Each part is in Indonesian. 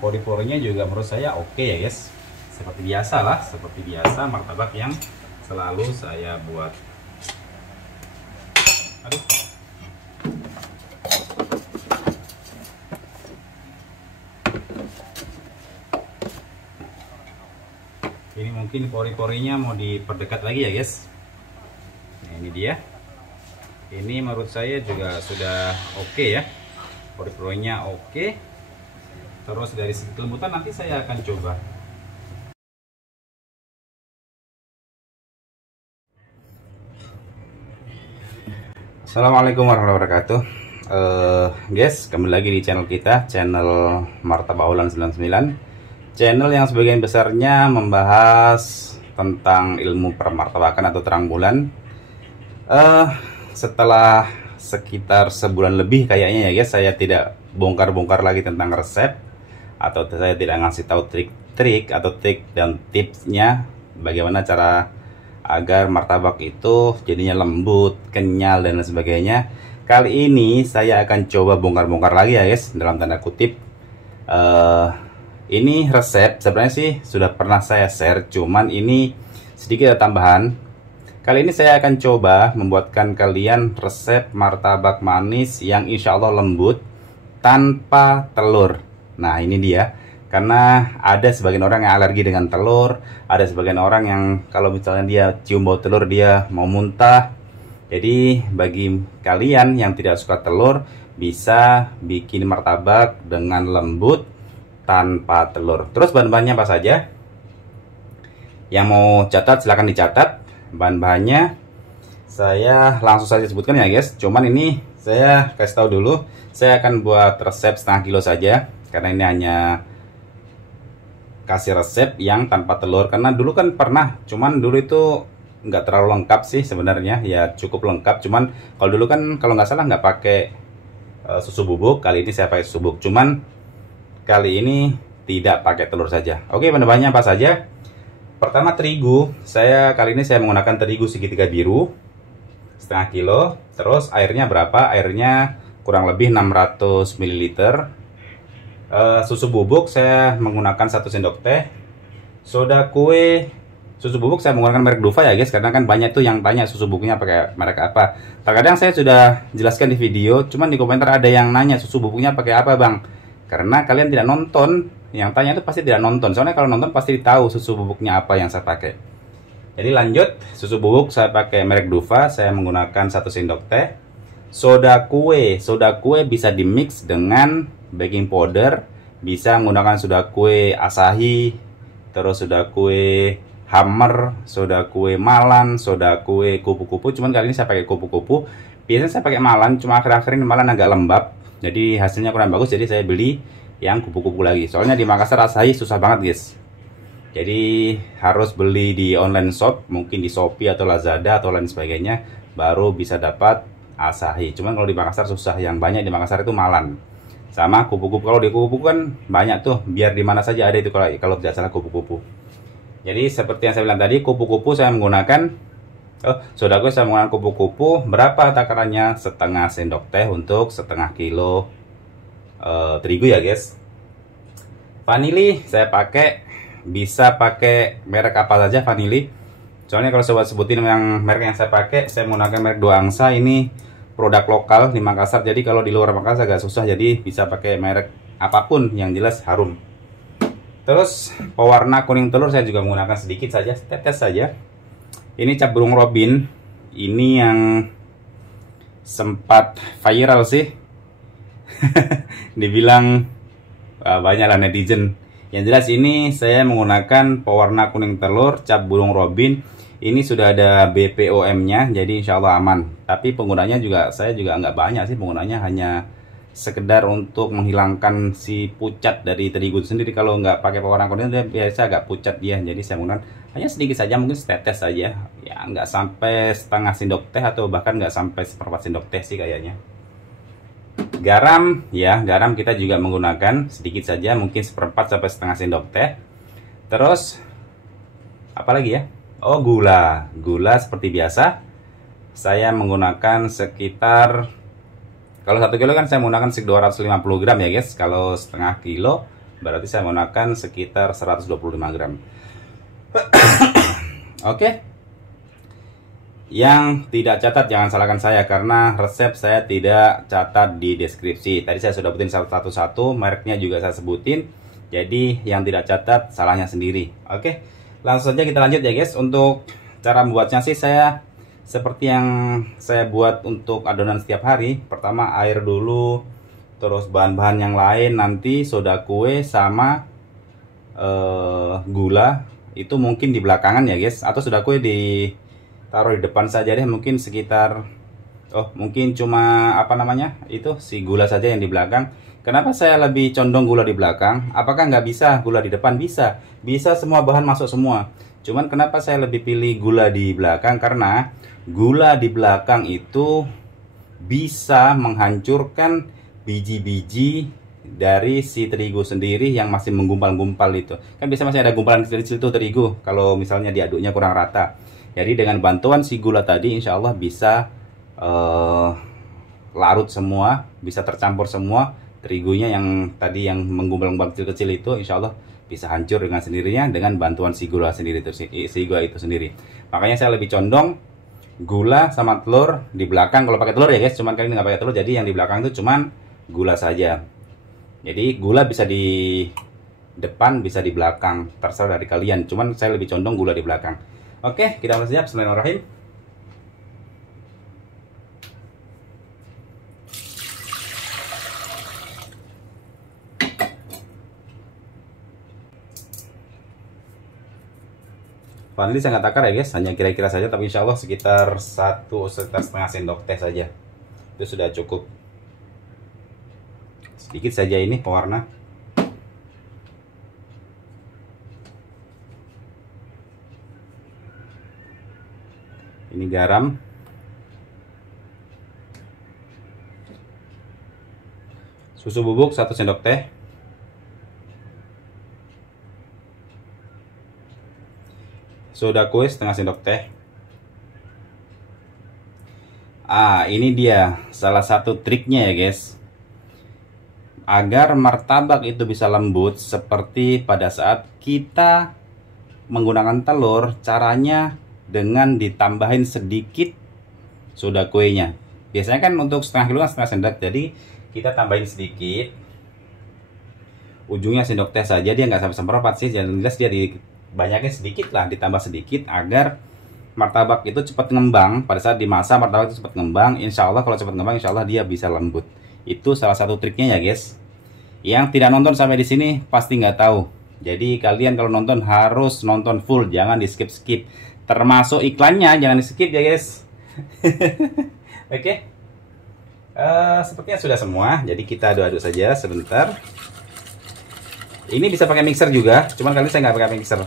pori-porinya juga menurut saya oke ya guys. Seperti biasa lah, seperti biasa martabak yang selalu saya buat. Aduh. Ini mungkin pori-porinya mau diperdekat lagi ya guys. Nah, ini dia. Ini menurut saya juga sudah oke ya. Pori-porinya oke. Terus dari segi kelembutan nanti saya akan coba. Assalamualaikum warahmatullahi wabarakatuh. Guys, kembali lagi di channel kita, channel Martabak Aulan 99. Channel yang sebagian besarnya membahas tentang ilmu permartabakan atau terang bulan. Setelah sekitar sebulan lebih kayaknya ya guys, saya tidak bongkar-bongkar lagi tentang resep, atau saya tidak ngasih tahu trik-trik atau trik dan tipsnya bagaimana cara agar martabak itu jadinya lembut, kenyal dan lain sebagainya. Kali ini saya akan coba bongkar-bongkar lagi ya guys, dalam tanda kutip. Ini resep sebenarnya sih sudah pernah saya share, cuman ini sedikit ada tambahan. Kali ini saya akan coba membuatkan kalian resep martabak manis yang insya Allah lembut tanpa telur. Nah ini dia. Karena ada sebagian orang yang alergi dengan telur, ada sebagian orang yang kalau misalnya dia cium bau telur dia mau muntah. Jadi bagi kalian yang tidak suka telur, bisa bikin martabak dengan lembut tanpa telur. Terus bahan-bahannya apa saja? Yang mau catat silahkan dicatat. Bahan-bahannya saya langsung saja sebutkan ya guys. Cuman ini saya kasih tahu dulu, saya akan buat resep setengah kilo saja, karena ini hanya kasih resep yang tanpa telur. Karena dulu kan pernah, cuman dulu itu nggak terlalu lengkap sih sebenarnya, ya cukup lengkap. Cuman kalau dulu kan kalau nggak salah nggak pakai susu bubuk. Kali ini saya pakai susu bubuk, cuman kali ini tidak pakai telur saja. Oke, bahan-bahannya apa saja? Pertama terigu. Kali ini saya menggunakan terigu segitiga biru setengah kilo. Terus airnya berapa? Airnya kurang lebih 600 ml. Susu bubuk saya menggunakan 1 sendok teh. Soda kue, susu bubuk saya menggunakan merek Dufa ya guys, karena kan banyak tuh yang tanya susu bubuknya pakai merek apa. Terkadang saya sudah jelaskan di video, cuman di komentar ada yang nanya susu bubuknya pakai apa bang. Karena kalian tidak nonton, yang tanya itu pasti tidak nonton. Soalnya kalau nonton pasti tahu susu bubuknya apa yang saya pakai. Jadi lanjut, susu bubuk saya pakai merek Dufa, saya menggunakan 1 sendok teh. Soda kue bisa dimix dengan baking powder, bisa menggunakan soda kue Asahi, terus soda kue Hammer, soda kue Malan, soda kue kupu-kupu. Cuman kali ini saya pakai kupu-kupu. Biasanya saya pakai Malan, cuma akhir-akhir ini Malan agak lembab, jadi hasilnya kurang bagus, jadi saya beli yang kupu-kupu lagi. Soalnya di Makassar Asahi susah banget guys, jadi harus beli di online shop, mungkin di Shopee atau Lazada atau lain sebagainya, baru bisa dapat Asahi. Cuman kalau di Makassar susah, yang banyak di Makassar itu Malan sama kupu-kupu. Kalau di kupu-kupu kan banyak tuh, biar di mana saja ada itu kalau tidak salah kupu-kupu. Jadi seperti yang saya bilang tadi, kupu-kupu saya menggunakan soda kue saya menggunakan kupu-kupu. Berapa takarannya? Setengah sendok teh untuk setengah kilo terigu ya guys. Vanili saya pakai, bisa pakai merek apa saja vanili. Soalnya kalau sobat sebutin yang merek yang saya pakai, saya menggunakan merek Dua Angsa. Ini produk lokal di Makassar, jadi kalau di luar Makassar agak susah, jadi bisa pakai merek apapun yang jelas harum. Terus pewarna kuning telur saya juga menggunakan sedikit saja, tetes saja. Ini cap burung robin, ini yang sempat viral sih. Dibilang banyaklah netizen. Yang jelas ini saya menggunakan pewarna kuning telur cap burung robin. Ini sudah ada BPOM-nya, jadi insya Allah aman. Tapi penggunanya juga, saya juga nggak banyak sih penggunanya, hanya sekedar untuk menghilangkan si pucat dari terigu itu sendiri. Kalau nggak pakai pewarna kuning dia biasa agak pucat dia, jadi saya menggunakan hanya sedikit saja, mungkin setetes saja. Ya nggak sampai setengah sendok teh, atau bahkan nggak sampai seperempat sendok teh sih kayaknya. Garam, ya garam kita juga menggunakan sedikit saja, mungkin seperempat sampai setengah sendok teh. Terus apa lagi ya? Oh, gula seperti biasa saya menggunakan sekitar, kalau 1 kilo kan saya menggunakan 250 gram ya guys. Kalau setengah kilo berarti saya menggunakan sekitar 125 gram. Oke. Yang tidak catat jangan salahkan saya, karena resep saya tidak catat di deskripsi. Tadi saya sudah sebutin satu-satu, mereknya juga saya sebutin. Jadi yang tidak catat salahnya sendiri. Oke, langsung saja kita lanjut ya guys. Untuk cara membuatnya sih saya seperti yang saya buat untuk adonan setiap hari. Pertama air dulu, terus bahan-bahan yang lain, nanti soda kue sama gula itu mungkin di belakangan ya guys. Atau soda kue taruh di depan saja deh, mungkin sekitar mungkin cuma itu si gula saja yang di belakang. Kenapa saya lebih condong gula di belakang? Apakah nggak bisa gula di depan? Bisa semua bahan masuk semua. Cuman kenapa saya lebih pilih gula di belakang? Karena gula di belakang itu bisa menghancurkan biji-biji dari si terigu sendiri yang masih menggumpal-gumpal itu. Kan biasa masih ada gumpalan kecil-kecil tuh terigu kalau misalnya diaduknya kurang rata. Jadi dengan bantuan si gula tadi insya Allah bisa larut semua, bisa tercampur semua terigunya yang tadi yang menggumpal-gumpal kecil-kecil itu, insya Allah bisa hancur dengan sendirinya dengan bantuan si gula sendiri si gula itu sendiri. Makanya saya lebih condong gula sama telur di belakang. Kalau pakai telur ya guys, cuman kali ini nggak pakai telur, jadi yang di belakang itu cuman gula saja. Jadi gula bisa di depan, bisa di belakang, terserah dari kalian. Cuman saya lebih condong gula di belakang. Oke, kita mulai siap. Bismillahirrahmanirrahim. Vanili saya nggak takar ya guys, hanya kira-kira saja, tapi insya Allah sekitar setengah sendok teh saja. Itu sudah cukup. Sedikit saja ini pewarna. Ini garam. Susu bubuk 1 sendok teh. Soda kue setengah sendok teh. Ini dia salah satu triknya ya guys. Agar martabak itu bisa lembut seperti pada saat kita menggunakan telur, caranya dengan ditambahin sedikit soda kuenya. Biasanya kan untuk setengah kilo kan setengah sendok, jadi kita tambahin sedikit, ujungnya sendok teh saja, dia nggak sampai seperempat sih, jangan jelas dia dibanyakin sedikit lah, ditambah sedikit agar martabak itu cepat ngembang. Pada saat dimasak martabak itu cepat ngembang, insya Allah kalau cepat ngembang insya Allah dia bisa lembut. Itu salah satu triknya ya guys. Yang tidak nonton sampai di sini pasti nggak tahu. Jadi kalian kalau nonton harus nonton full, jangan di skip-skip. Termasuk iklannya jangan di skip ya guys. Oke. Sepertinya sudah semua. Jadi kita aduk-aduk saja sebentar. Ini bisa pakai mixer juga, cuman kali ini saya nggak pakai mixer.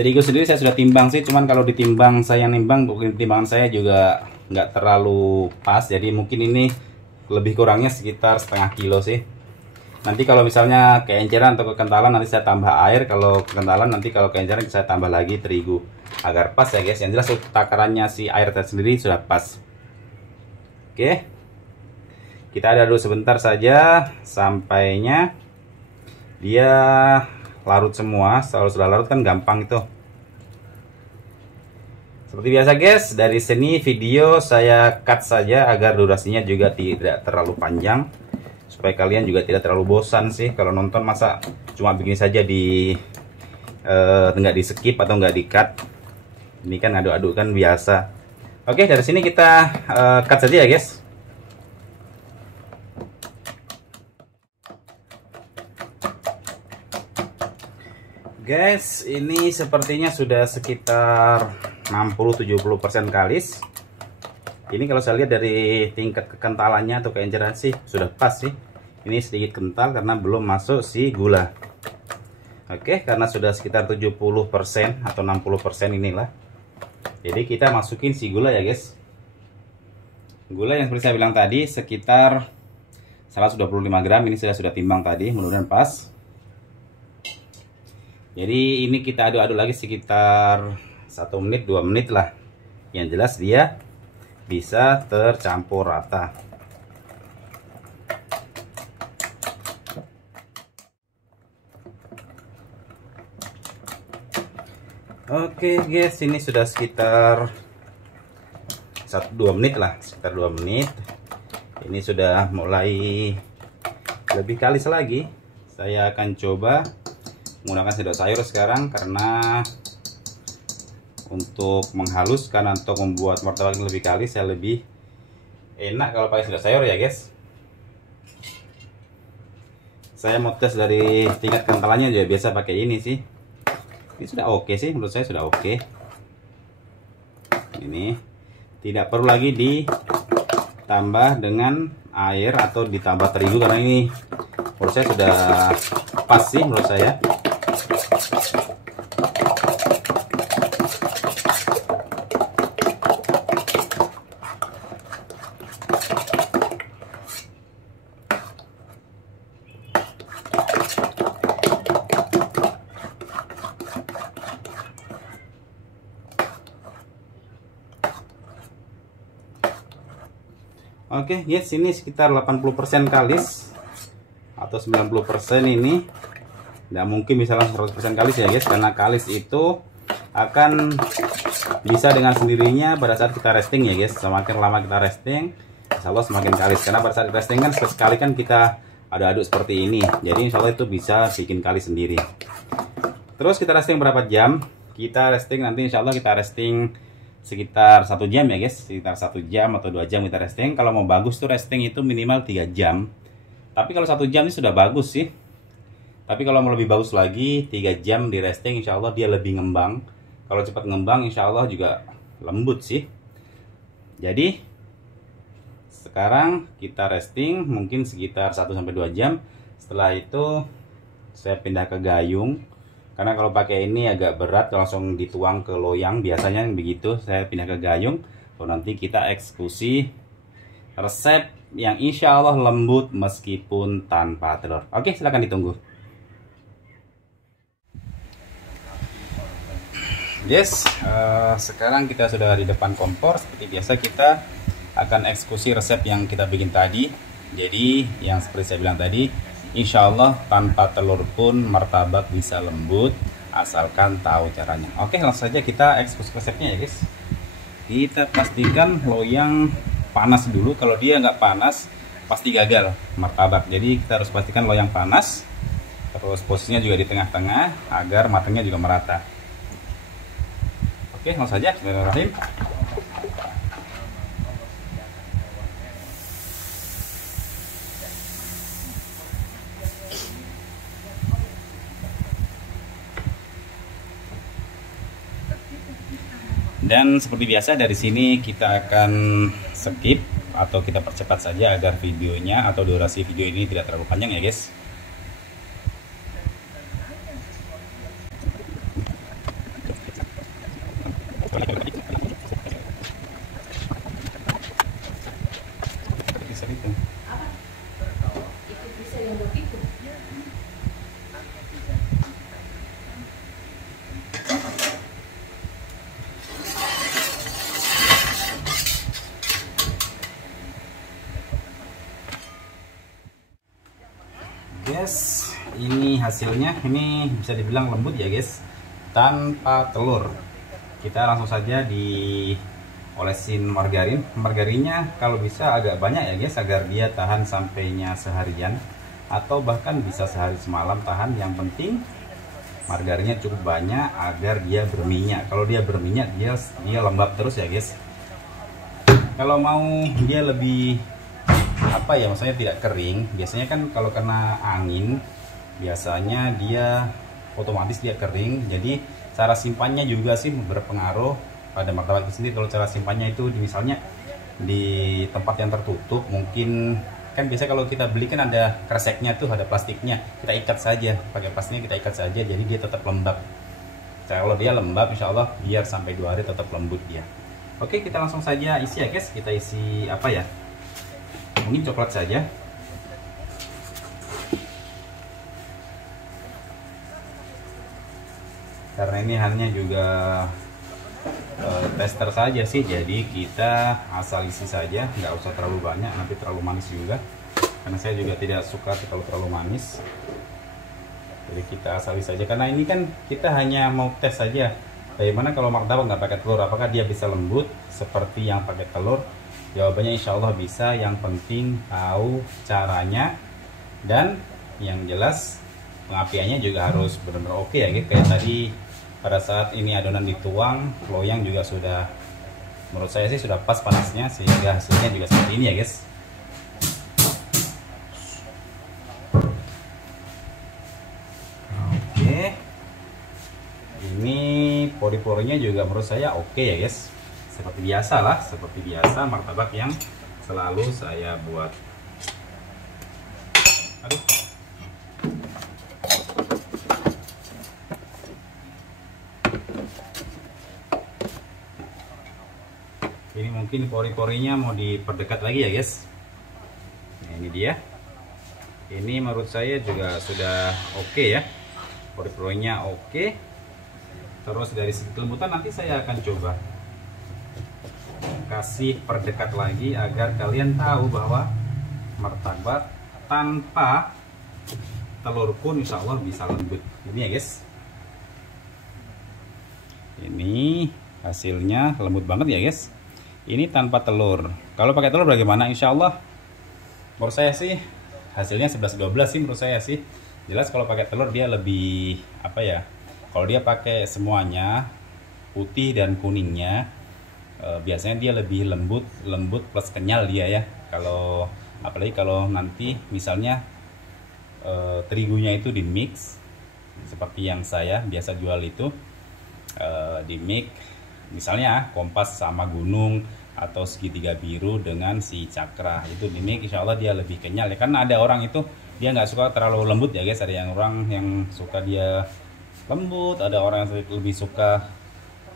Terigu sendiri saya sudah timbang sih, cuman kalau ditimbang saya nimbang, timbangan saya juga nggak terlalu pas, jadi mungkin ini lebih kurangnya sekitar setengah kilo sih. Nanti kalau misalnya keenceran atau kekentalan nanti saya tambah air, kalau kekentalan nanti kalau keenceran saya tambah lagi terigu agar pas ya guys. Yang jelas takarannya si air sendiri sudah pas. Oke, kita aduk sebentar saja sampainya dia larut semua. Kalau sudah larut kan gampang itu. Seperti biasa guys, dari sini video saya cut saja agar durasinya juga tidak terlalu panjang, supaya kalian juga tidak terlalu bosan sih kalau nonton. Masa cuma begini saja nggak di skip atau nggak di cut. Ini kan aduk-aduk kan biasa. Oke, dari sini kita cut saja ya guys. Guys, ini sepertinya sudah sekitar 60-70% kalis. Ini kalau saya lihat dari tingkat kekentalannya atau keenceran sih sudah pas sih. Ini sedikit kental karena belum masuk si gula. Oke, karena sudah sekitar 70% atau 60% inilah. Jadi kita masukin si gula ya guys. Gula yang seperti saya bilang tadi sekitar 125 gram. Ini saya sudah timbang tadi, mudah-mudahan pas. Jadi ini kita aduk-aduk lagi sekitar 1 menit 2 menit lah. Yang jelas dia bisa tercampur rata. Oke guys, ini sudah sekitar 1-2 menit lah, sekitar 2 menit. Ini sudah mulai lebih kalis lagi. Saya akan coba menggunakan sendok sayur sekarang, karena untuk menghaluskan atau membuat martabak ini lebih kalis, saya lebih enak kalau pakai sendok sayur ya guys. Saya mau tes dari tingkat kentalannya juga biasa pakai ini sih. Ini sudah oke sih, menurut saya sudah oke. Ini tidak perlu lagi ditambah dengan air atau ditambah terigu, karena ini menurut saya sudah pas sih menurut saya. Oke, yes, ini sekitar 80% kalis atau 90% ini. Nggak mungkin misalnya 100% kalis ya guys, karena kalis itu akan bisa dengan sendirinya pada saat kita resting ya guys. Semakin lama kita resting, insya Allah semakin kalis. Karena pada saat resting kan sekali kan kita aduk-aduk seperti ini, jadi insya Allah itu bisa bikin kalis sendiri. Terus kita resting berapa jam? Kita resting nanti insya Allah kita resting sekitar 1 jam ya guys, sekitar 1 jam atau 2 jam kita resting. Kalau mau bagus tuh resting itu minimal 3 jam. Tapi kalau 1 jam ini sudah bagus sih. Tapi kalau mau lebih bagus lagi, 3 jam di resting insya Allah dia lebih ngembang. Kalau cepat ngembang insya Allah juga lembut sih. Jadi sekarang kita resting mungkin sekitar 1-2 jam. Setelah itu saya pindah ke gayung. Karena kalau pakai ini agak berat, langsung dituang ke loyang. Biasanya begitu, saya pindah ke gayung. Lalu nanti kita eksekusi resep yang insya Allah lembut meskipun tanpa telur. Oke, silahkan ditunggu. Yes, sekarang kita sudah di depan kompor. Seperti biasa kita akan eksekusi resep yang kita bikin tadi. Jadi yang seperti saya bilang tadi, insya Allah tanpa telur pun martabak bisa lembut, asalkan tahu caranya. Oke, langsung saja kita eksekusi resepnya ya guys. Kita pastikan loyang panas dulu. Kalau dia nggak panas pasti gagal martabak. Jadi kita harus pastikan loyang panas. Terus posisinya juga di tengah-tengah agar matangnya juga merata. Oke, langsung saja. Bismillahirrahmanirrahim. Dan seperti biasa dari sini kita akan skip atau kita percepat saja agar videonya atau durasi video ini tidak terlalu panjang ya guys. Guys, ini hasilnya, ini bisa dibilang lembut ya guys, tanpa telur. Kita langsung saja diolesin margarin. Margarinnya kalau bisa agak banyak ya guys, agar dia tahan sampainya seharian atau bahkan bisa sehari semalam tahan. Yang penting margarinnya cukup banyak agar dia berminyak. Kalau dia berminyak dia lembab terus ya guys. Kalau mau dia lebih apa ya, maksudnya tidak kering, biasanya kan kalau kena angin biasanya dia otomatis dia kering. Jadi cara simpannya juga sih berpengaruh pada martabak itu sendiri. Kalau cara simpannya itu misalnya di tempat yang tertutup, mungkin kan biasa kalau kita beli kan ada kreseknya tuh, ada plastiknya, kita ikat saja, pakai plastiknya kita ikat saja, jadi dia tetap lembab. Kalau dia lembab insya Allah biar sampai 2 hari tetap lembut dia. Oke, kita langsung saja isi ya guys. Kita isi apa ya, mungkin coklat saja. karena ini hanya juga tester saja sih, jadi kita asal isi saja, nggak usah terlalu banyak, nanti terlalu manis juga, karena saya juga tidak suka kalau terlalu manis. Jadi kita asal isi saja, karena ini kan kita hanya mau tes saja bagaimana kalau martabak nggak pakai telur, apakah dia bisa lembut seperti yang pakai telur. Jawabannya insya Allah bisa, yang penting tahu caranya, dan yang jelas pengapiannya juga harus benar-benar oke ya guys. Kayak tadi pada saat ini adonan dituang, loyang juga sudah, menurut saya sih sudah pas panasnya, sehingga hasilnya juga seperti ini ya guys. Oke, ini pori-porinya juga menurut saya oke ya guys. Seperti biasa lah, seperti biasa martabak yang selalu saya buat. Aduh. Ini mungkin pori-porinya mau diperdekat lagi ya guys. Nah, ini dia. Ini menurut saya juga sudah oke ya. Pori-porinya oke. Terus dari segi kelembutan nanti saya akan coba kasih perdekat lagi agar kalian tahu bahwa martabak tanpa telur pun insya Allah bisa lembut. Ini ya guys. Ini hasilnya lembut banget ya guys. Ini tanpa telur. Kalau pakai telur bagaimana? Insya Allah menurut saya sih hasilnya 11-12 sih menurut saya sih. Jelas kalau pakai telur dia lebih apa ya, kalau dia pakai semuanya putih dan kuningnya, biasanya dia lebih lembut plus kenyal dia ya. Kalau apalagi kalau nanti misalnya terigunya itu di mix seperti yang saya biasa jual itu, di mix misalnya kompas sama gunung atau segitiga biru dengan si cakra, itu di mix insya Allah dia lebih kenyal ya. Karena ada orang itu dia nggak suka terlalu lembut ya guys, ada yang orang yang suka dia lembut, ada orang yang lebih suka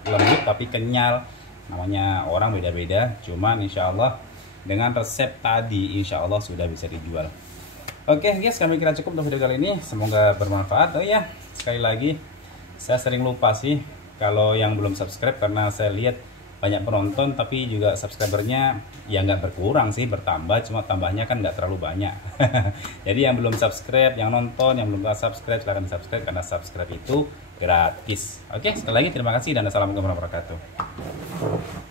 lembut tapi kenyal. Namanya orang beda-beda, cuman insya Allah dengan resep tadi insya Allah sudah bisa dijual. Oke guys, kami kira cukup untuk video kali ini, semoga bermanfaat. Oh iya, sekali lagi saya sering lupa sih kalau yang belum subscribe, karena saya lihat banyak penonton tapi juga subscribernya ya nggak berkurang sih, bertambah, cuma tambahnya kan nggak terlalu banyak. Jadi yang belum subscribe, yang nonton, yang belum subscribe, silahkan subscribe karena subscribe itu gratis. Oke, sekali lagi terima kasih dan assalamualaikum warahmatullahi wabarakatuh.